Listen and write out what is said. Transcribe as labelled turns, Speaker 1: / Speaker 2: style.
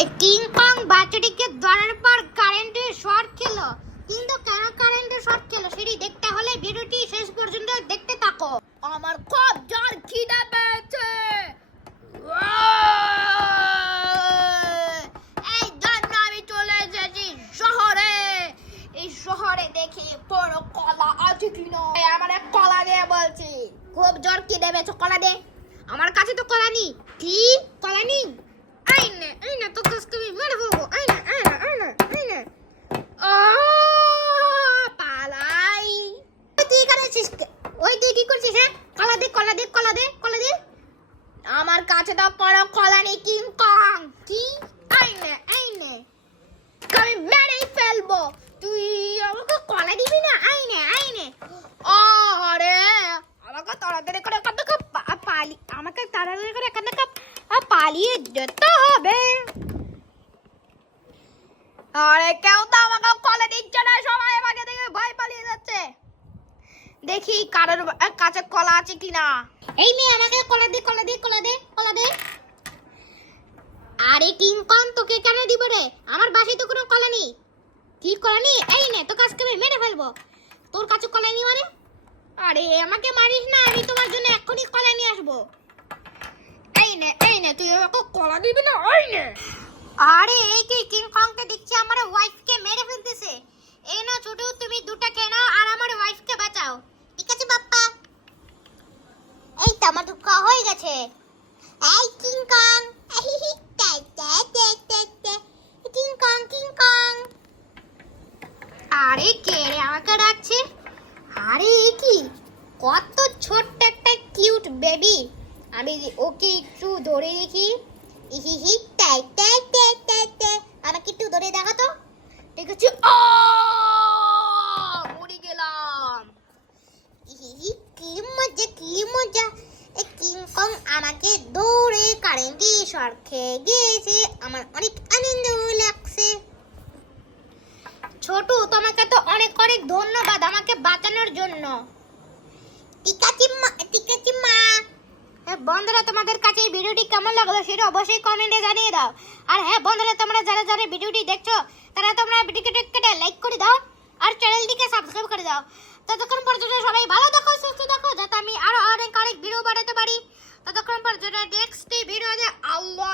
Speaker 1: এই কিং কং বাচ্চাটিকে ধরার পর কারেন্টের শর্ট খেলো। কিন্তু কেন কারেন্টের শর্ট খেলো? সেটি দেখতে হলে ভিডিওটি শেষ পর্যন্ত দেখতে থাকো। আমার খুব জোর খিদে পেয়েছে। এই জন্য আমি চলে এসেছি শহরে। এই শহরে দেখি বড় কলা আছে কিনা আমার এক কলা দে বলছি, খুব জোর খিদে পেয়েছে, কলা দে। আমার কাছে তো কলা নেই। কি? কলা নেই? ফেলব এই নে এই নে এই নে এই নে আহ, পালাই তুই এখানে আছিস কে? ওই তুই কি করছিস হ্যাঁ কলা দে কলা দে কলা দে কলা দে আমার কাছে তো কোনো কলা নেই কিং কং কি এই নে এই নে আমি মেরেই ফেলব তুই আমাকে কলা দিবি না এই নে এই নে আরে আমাকে তাড়াতাড়ি করে এখান থেকে পালি আমাকে তাড়াতাড়ি করে এখান থেকে পা- পালিয়ে যেতে হবে। আরে কেউ তো আমাকে কলা দিচ্ছে না সবাই আমাকে দেখে ভয় পালিয়ে যাচ্ছে। দেখি কারোর কাছে কলা আছে কিনা। এই মেয়ে আমাকে কলা দে কলা দে কলা দে কলা দে। আরে কিং কং তোকে কেন দিব রে? আমার বাসায় তো কোনো কলা নেই। কি কলা নেই? এই নে তোকে আজকে আমি মেরে ফেলব। তোর কাছে কলা নেই মানে? আরে আমাকে মারিস না আমি তোমার জন্য এক্ষুনি কলা নিয়ে আসব। নে এই নে তুই আমাকে কলা দিবি না এই নে আরে, এই কি কিং কংকে দেখছি আমার ওয়াইফকে মেরে ফেলতেছে। এই না ছোট, তুমি দুটা কেন আর আমার ওয়াইফকে বাঁচাও। ঠিক আছে, বাপ্পা? এই তো আমার দুঃখ হয়ে গেছে। এই King Kong King Kong King Kong আরে, কে রে আমাকে ডাকছে? আরে কি? কত ছোট্ট একটা কিউট বেবি আমি ওকে একটু ধরে দেখি। ইহিহি টাই টাই টাই টাই টাই আমাকে একটু ধরে দেখা তো। ঠিক আছে আ, মরে গেলাম। ইহিহি কি মজা কি মজা। এই কিং কং আমাকে দৌড়ে কারেন্টে শর্ট খেয়ে গিয়েছে। আমার অনেক আনন্দ লাগছে। ছোটু, তোমাকে তো অনেক অনেক ধন্যবাদ আমাকে বাঁচানোর জন্য। টিকা আছে মা ঠিক আছে মা হ্যাঁ বন্ধুরা, তোমাদের কাছে এই ভিডিওটি কেমন লাগল সেটা অবশ্যই কমেন্টে জানিয়ে দাও। আর হ্যাঁ বন্ধুরা, তোমরা যারা যারা ভিডিওটি দেখছ, তারা তোমরা ভিডিওটি কেটে লাইক করে দাও আর চ্যানেলটিকে সাবস্ক্রাইব করে দাও। ততক্ষণ পর্যন্ত সবাই ভালো থাকো, সুস্থ থাকো, যাতে আমি আরও অনেক অনেক ভিডিও বানাতে পারি। ততক্ষণ পর্যন্ত নেক্সট ভিডিওতে আল্লাহ